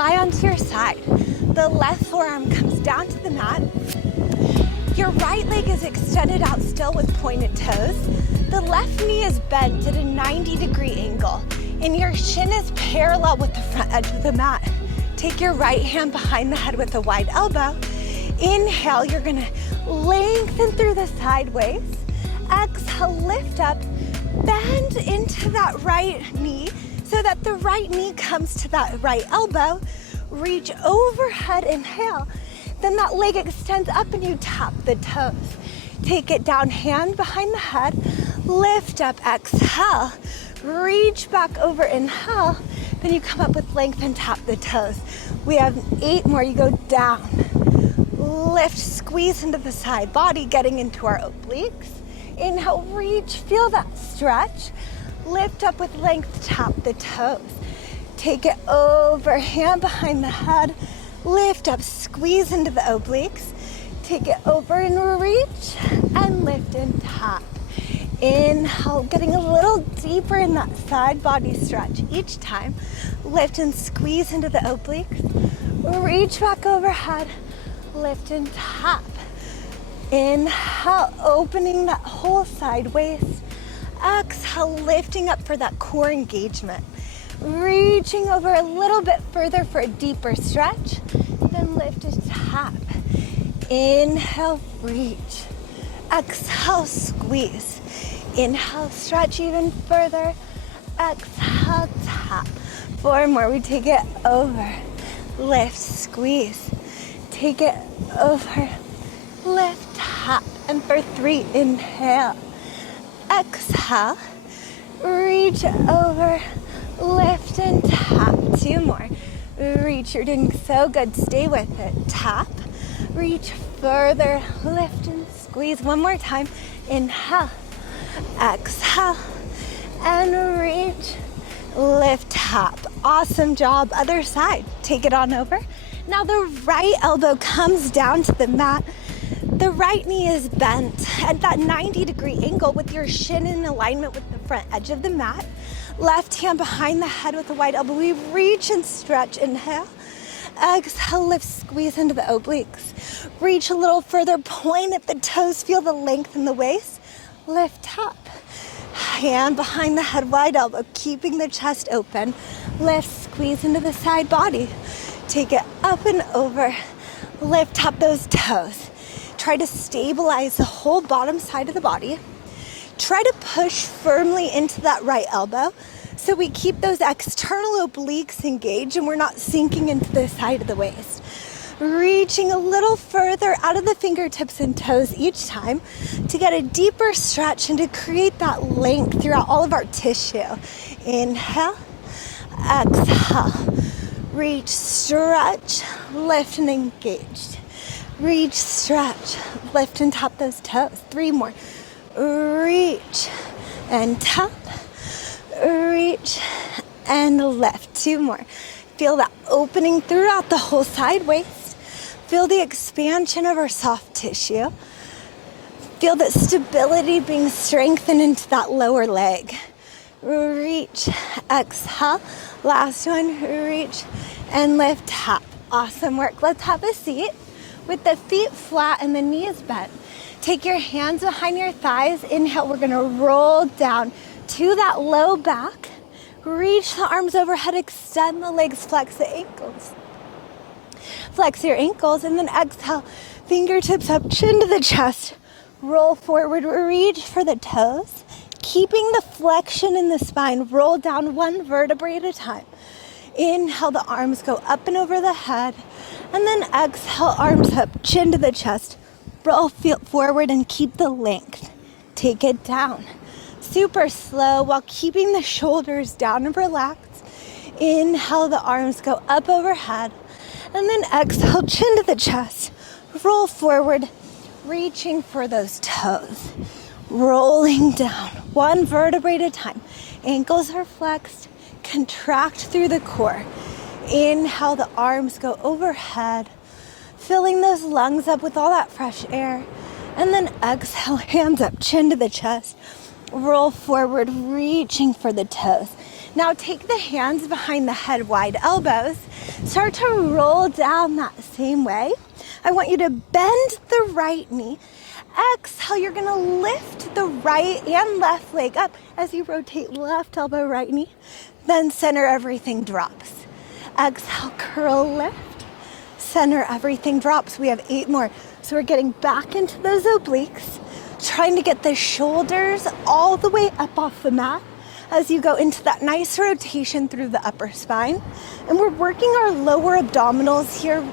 lie onto your side. The left forearm comes down to the mat. Your right leg is extended out still with pointed toes. The left knee is bent at a 90-degree angle, and your shin is parallel with the front edge of the mat. Take your right hand behind the head with a wide elbow. Inhale, you're gonna lengthen through the sideways. Exhale, lift up, bend into that right knee so that the right knee comes to that right elbow. Reach overhead, inhale. Then that leg extends up and you tap the toes. Take it down, hand behind the head. Lift up, exhale. Reach back over, inhale. Then you come up with length and tap the toes. We have 8 more. You go down. Lift, squeeze into the side body, getting into our obliques. Inhale, reach, feel that stretch. Lift up with length, tap the toes. Take it over, hand behind the head. Lift up, squeeze into the obliques. Take it over and reach, and lift and tap. Inhale, getting a little deeper in that side body stretch each time. Lift and squeeze into the obliques. Reach back overhead, lift and tap. Inhale, opening that whole side waist. Exhale, lifting up for that core engagement. Reaching over a little bit further for a deeper stretch. Then lift and tap. Inhale, reach. Exhale, squeeze. Inhale, stretch even further. Exhale, tap. 4 more. We take it over. Lift, squeeze. Take it over. Lift, tap. And for 3, inhale. Exhale. Reach over. Lift and tap. 2 more. Reach. You're doing so good. Stay with it. Tap. Reach further. Lift and squeeze. 1 more time. Inhale. Exhale. And reach. Lift, tap. Awesome job. Other side. Take it on over. Now the right elbow comes down to the mat. The right knee is bent at that 90-degree angle with your shin in alignment with the front edge of the mat. Left hand behind the head with a wide elbow. We reach and stretch. Inhale. Exhale, lift, squeeze into the obliques. Reach a little further, point at the toes, feel the length in the waist. Lift up. Hand behind the head, wide elbow, keeping the chest open. Lift, squeeze into the side body. Take it up and over. Lift up those toes. Try to stabilize the whole bottom side of the body. Try to push firmly into that right elbow so we keep those external obliques engaged and we're not sinking into the side of the waist. Reaching a little further out of the fingertips and toes each time to get a deeper stretch and to create that length throughout all of our tissue. Inhale, exhale, reach, stretch, lift and engaged. Reach, stretch, lift and tap those toes. 3 more. Reach and tap, reach and lift. 2 more. Feel that opening throughout the whole side waist. Feel the expansion of our soft tissue. Feel that stability being strengthened into that lower leg. Reach, exhale. Last one, reach and lift, tap. Awesome work. Let's have a seat with the feet flat and the knees bent. Take your hands behind your thighs. Inhale, we're gonna roll down to that low back. Reach the arms overhead, extend the legs, flex the ankles. Flex your ankles, and then exhale, fingertips up, chin to the chest. Roll forward, reach for the toes. Keeping the flexion in the spine, roll down 1 vertebrae at a time. Inhale, the arms go up and over the head. And then exhale, arms up, chin to the chest. Roll forward and keep the length. Take it down. Super slow while keeping the shoulders down and relaxed. Inhale, the arms go up overhead. And then exhale, chin to the chest. Roll forward, reaching for those toes. Rolling down, 1 vertebrae at a time. Ankles are flexed. Contract through the core. Inhale, the arms go overhead, filling those lungs up with all that fresh air. And then exhale, hands up, chin to the chest. Roll forward, reaching for the toes. Now take the hands behind the head, wide elbows. Start to roll down that same way. I want you to bend the right knee. Exhale, you're gonna lift the right and left leg up as you rotate left elbow, right knee. Then center, everything drops. Exhale, curl, lift. Center, everything drops. We have 8 more. So we're getting back into those obliques, trying to get the shoulders all the way up off the mat as you go into that nice rotation through the upper spine. And we're working our lower abdominals here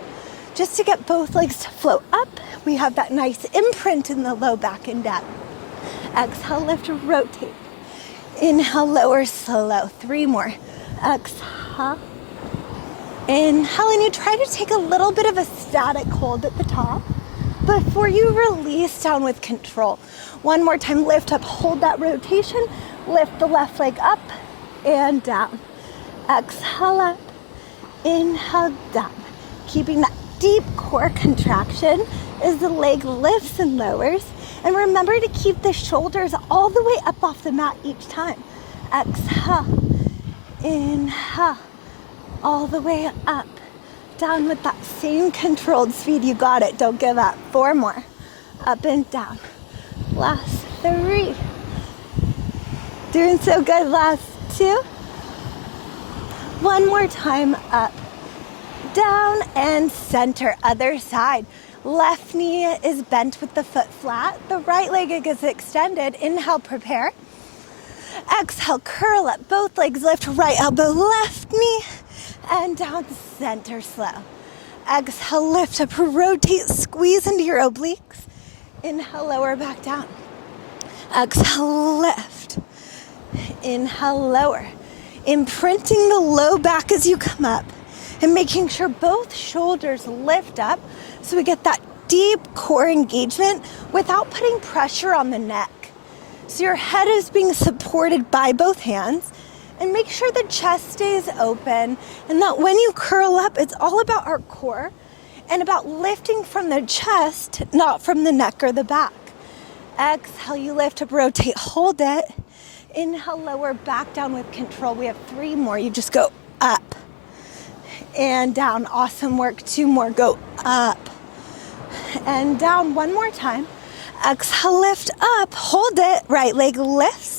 just to get both legs to float up. We have that nice imprint in the low back and down. Exhale, lift, rotate. Inhale, lower, slow. 3 more. Exhale. Inhale, and you try to take a little bit of a static hold at the top before you release down with control. 1 more time, lift up, hold that rotation, lift the left leg up and down. Exhale up, inhale down. Keeping that deep core contraction as the leg lifts and lowers. And remember to keep the shoulders all the way up off the mat each time. Exhale, inhale, all the way up. Down with that same controlled speed. You got it. Don't give up. 4 more. Up and down. Last 3. Doing so good. Last 2. 1 more time. Up, down, and center. Other side. Left knee is bent with the foot flat. The right leg is extended. Inhale, prepare. Exhale, curl up. Both legs lift. Right elbow, left knee. And down, center, slow. Exhale, lift up, rotate, squeeze into your obliques. Inhale, lower, back down. Exhale, lift. Inhale, lower. Imprinting the low back as you come up and making sure both shoulders lift up so we get that deep core engagement without putting pressure on the neck. So your head is being supported by both hands. And make sure the chest stays open and that when you curl up, it's all about our core and about lifting from the chest, not from the neck or the back. Exhale, you lift up, rotate, hold it. Inhale, lower, back down with control. We have 3 more. You just go up and down. Awesome work. 2 more. Go up and down. 1 more time. Exhale, lift up, hold it. Right leg lifts.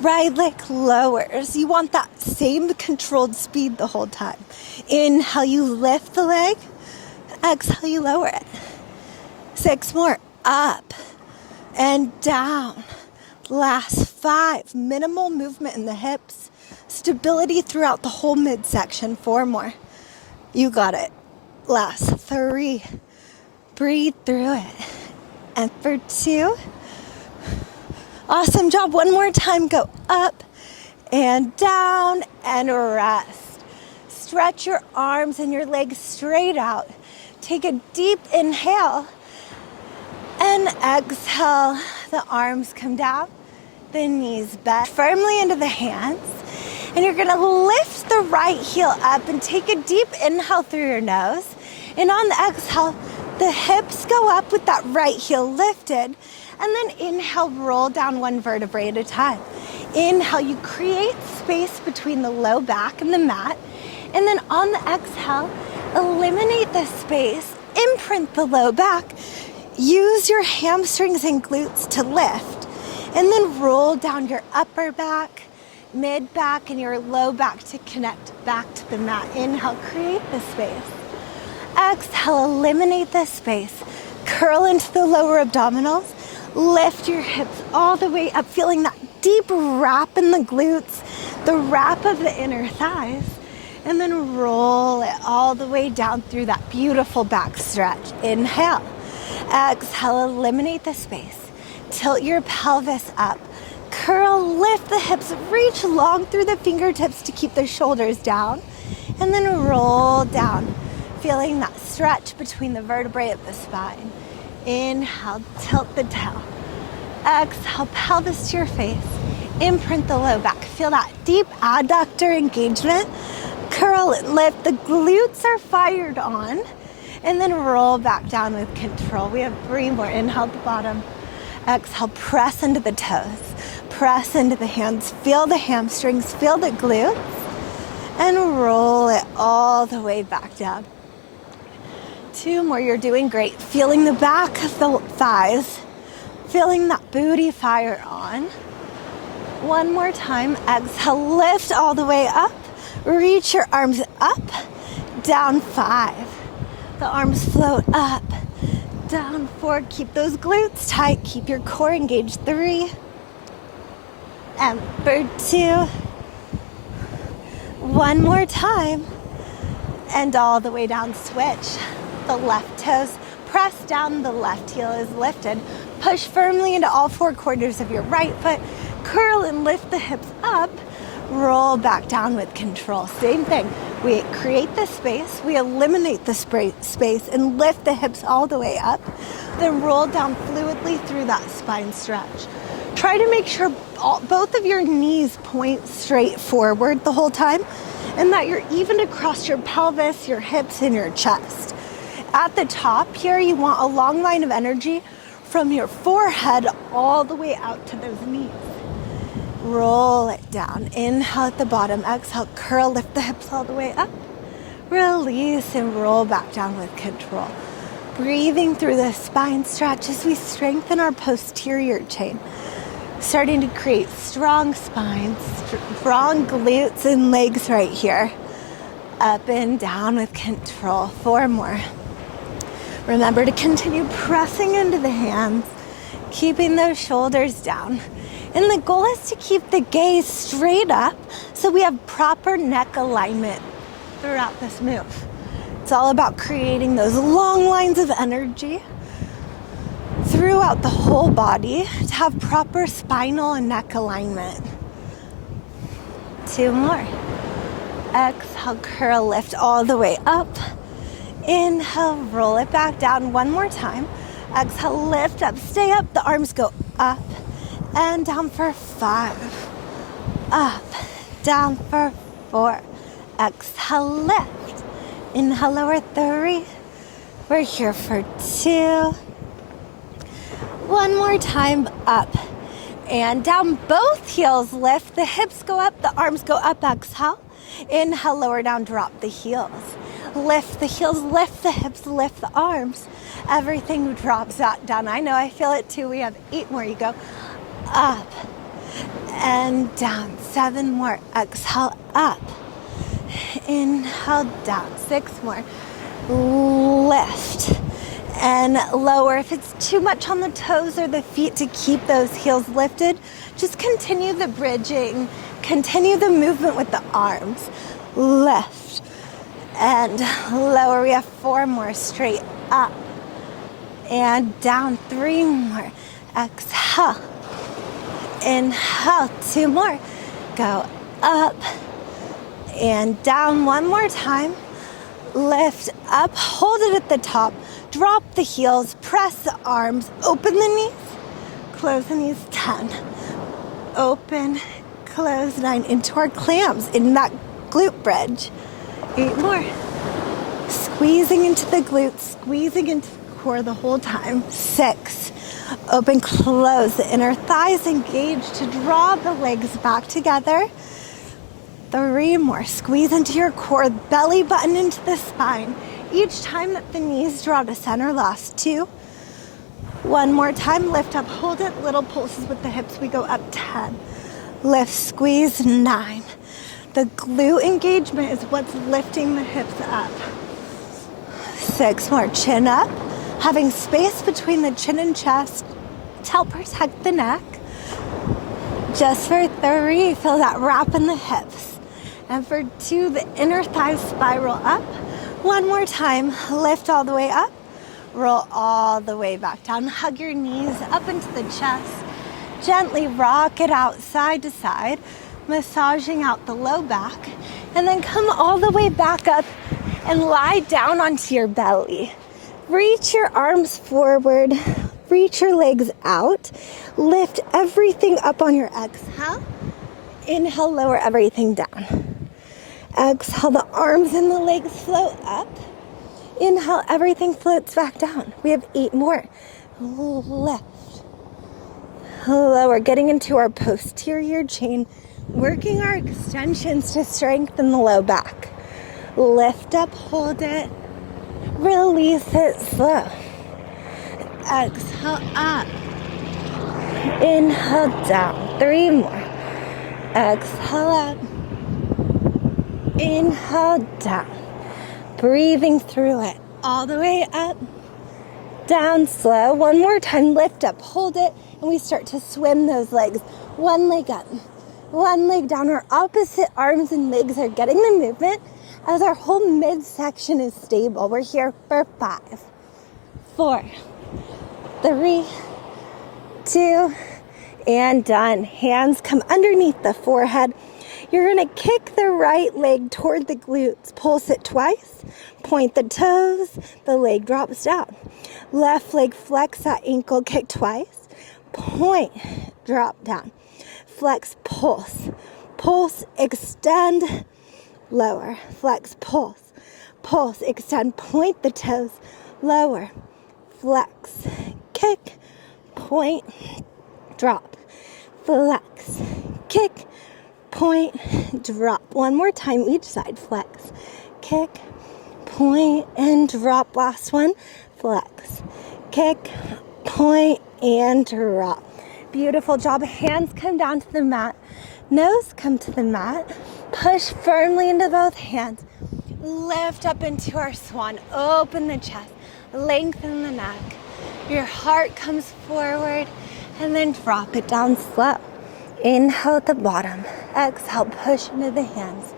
Right leg lowers. You want that same controlled speed the whole time. Inhale, you lift the leg. Exhale, you lower it. 6 more. Up and down. Last 5. Minimal movement in the hips. Stability throughout the whole midsection. 4 more. You got it. Last 3. Breathe through it. And for 2. Awesome job. 1 more time. Go up and down and rest. Stretch your arms and your legs straight out. Take a deep inhale and exhale. The arms come down, the knees bend firmly into the hands. And you're gonna lift the right heel up and take a deep inhale through your nose. And on the exhale, the hips go up with that right heel lifted. And then inhale, roll down 1 vertebrae at a time. Inhale, you create space between the low back and the mat. And then on the exhale, eliminate the space, imprint the low back, use your hamstrings and glutes to lift. And then roll down your upper back, mid back, and your low back to connect back to the mat. Inhale, create the space. Exhale, eliminate the space. Curl into the lower abdominals. Lift your hips all the way up, feeling that deep wrap in the glutes, the wrap of the inner thighs, and then roll it all the way down through that beautiful back stretch. Inhale. Exhale, eliminate the space. Tilt your pelvis up. Curl, lift the hips, reach long through the fingertips to keep the shoulders down, and then roll down, feeling that stretch between the vertebrae of the spine. Inhale, tilt the tail. Exhale, pelvis to your face. Imprint the low back. Feel that deep adductor engagement. Curl and lift. The glutes are fired on. And then roll back down with control. We have 3 more. Inhale at the bottom. Exhale, press into the toes, press into the hands, feel the hamstrings, feel the glutes, and roll it all the way back down. 2 more, you're doing great. Feeling the back of the thighs, feeling that booty fire on. 1 more time, exhale, lift all the way up, reach your arms up, down 5. The arms float up, down 4, keep those glutes tight, keep your core engaged. 3, and for 2, 1 more time, and all the way down, switch. The left toes press down, the left heel is lifted. Push firmly into all 4 corners of your right foot, curl and lift the hips up, roll back down with control. Same thing, we create the space, we eliminate the space and lift the hips all the way up, then roll down fluidly through that spine stretch. Try to make sure both of your knees point straight forward the whole time, and that you're even across your pelvis, your hips, and your chest. At the top here, you want a long line of energy from your forehead all the way out to those knees. Roll it down. Inhale at the bottom. Exhale, curl, lift the hips all the way up. Release and roll back down with control. Breathing through the spine stretch as we strengthen our posterior chain. Starting to create strong spines, strong glutes and legs right here. Up and down with control. 4 more. Remember to continue pressing into the hands, keeping those shoulders down. And the goal is to keep the gaze straight up so we have proper neck alignment throughout this move. It's all about creating those long lines of energy throughout the whole body to have proper spinal and neck alignment. 2 more. Exhale, curl, lift all the way up. Inhale, roll it back down 1 more time. Exhale, lift up, stay up. The arms go up and down for 5. Up, down for 4. Exhale, lift. Inhale, lower 3. We're here for 2. 1 more time, up and down. Both heels lift. The hips go up, the arms go up. Exhale. Inhale, lower down, drop the heels. Lift the heels, lift the hips, lift the arms. Everything drops down. I know, I feel it too. We have 8 more. You go up and down. 7 more. Exhale, up. Inhale, down. 6 more. Lift and lower. If it's too much on the toes or the feet to keep those heels lifted, just continue the bridging. Continue the movement with the arms. Lift and lower. We have 4 more. Straight up and down. 3 more. Exhale. Inhale. 2 more. Go up and down. 1 more time. Lift up. Hold it at the top. Drop the heels. Press the arms. Open the knees. Close the knees. 10. Open. Close. 9. Into our clams in that glute bridge. 8 more. Squeezing into the glutes, squeezing into the core the whole time. 6. Open, close. The inner thighs engage to draw the legs back together. 3 more. Squeeze into your core, belly button into the spine. Each time that the knees draw to center, last 2. 1 more time. Lift up, hold it. Little pulses with the hips. We go up. 10. Lift, squeeze. 9. The glute engagement is what's lifting the hips up. 6 more. Chin up. Having space between the chin and chest to help protect the neck. Just for 3, feel that wrap in the hips. And for 2, the inner thighs spiral up. 1 more time. Lift all the way up. Roll all the way back down. Hug your knees up into the chest. Gently rock it out side to side, massaging out the low back. And then come all the way back up and lie down onto your belly. Reach your arms forward. Reach your legs out. Lift everything up on your exhale. Inhale, lower everything down. Exhale, the arms and the legs float up. Inhale, everything floats back down. We have 8 more. Lift Lower, getting into our posterior chain, working our extensions to strengthen the low back. Lift up, hold it, release it slow. Exhale up. Inhale down. 3 more. Exhale up. Inhale down. Breathing through it all the way up. Down slow. 1 more time. Lift up, hold it, and we start to swim those legs. 1 leg up, 1 leg down. Our opposite arms and legs are getting the movement as our whole midsection is stable. We're here for 5, 4, 3, 2, and done. Hands come underneath the forehead. You're gonna kick the right leg toward the glutes. Pulse it twice. Point the toes. The leg drops down. Left leg, flex that ankle, kick twice. Point, drop down. Flex, pulse. Pulse, extend, lower. Flex, pulse. Pulse, extend, point the toes, lower. Flex, kick, point, drop. Flex, kick, point, drop. 1 more time each side. Flex, kick, point, and drop. Last one. Flex, kick, point, and drop. Beautiful job. Hands come down to the mat. Nose come to the mat. Push firmly into both hands. Lift up into our swan. Open the chest. Lengthen the neck. Your heart comes forward, and then drop it down slow. Inhale at the bottom. Exhale, push into the hands.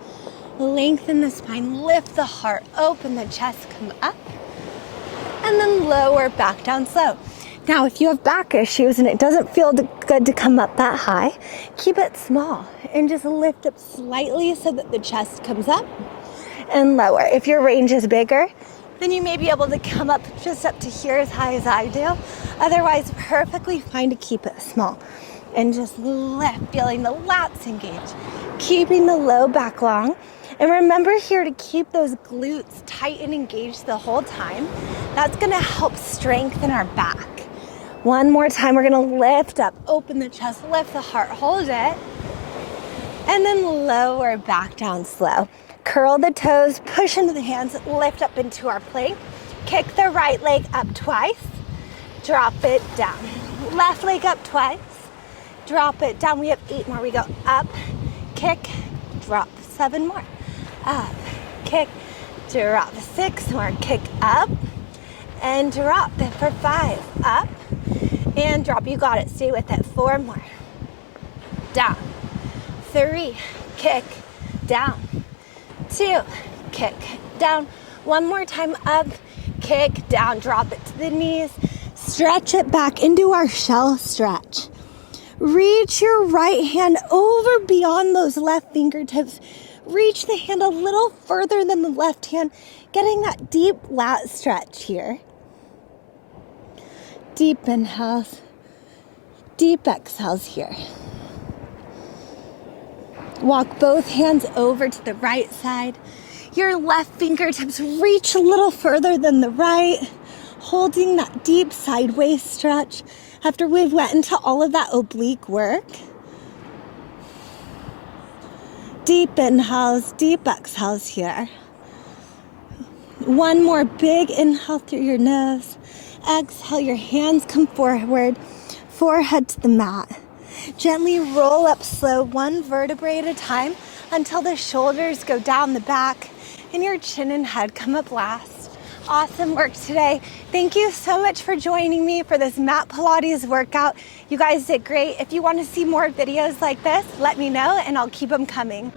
Lengthen the spine. Lift the heart. Open the chest. Come up. And then lower back down slow. Now, if you have back issues and it doesn't feel good to come up that high, keep it small and just lift up slightly so that the chest comes up and lower. If your range is bigger, then you may be able to come up just up to here as high as I do. Otherwise, perfectly fine to keep it small and just lift, feeling the lats engage, keeping the low back long. And remember here to keep those glutes tight and engaged the whole time. That's gonna help strengthen our back. 1 more time, we're gonna lift up, open the chest, lift the heart, hold it, and then lower back down slow. Curl the toes, push into the hands, lift up into our plank. Kick the right leg up twice, drop it down. Left leg up twice, drop it down. We have 8 more. We go up, kick, drop. 7 more. Up, kick, drop. 6 more. Kick up and drop. For 5, up and drop. You got it. Stay with it. 4 more. Down. 3, kick, down. 2, kick, down. 1 more time. Up, kick, down. Drop it to the knees. Stretch it back into our shell stretch. Reach your right hand over beyond those left fingertips. Reach the hand a little further than the left hand, getting that deep lat stretch here. Deep inhales, deep exhales here. Walk both hands over to the right side. Your left fingertips reach a little further than the right, holding that deep sideways stretch after we've went into all of that oblique work. Deep inhales, deep exhales here. 1 more big inhale through your nose. Exhale, your hands come forward, forehead to the mat. Gently roll up slow, 1 vertebrae at a time until the shoulders go down the back and your chin and head come up last. Awesome work today. Thank you so much for joining me for this mat Pilates workout. You guys did great. If you want to see more videos like this, let me know and I'll keep them coming.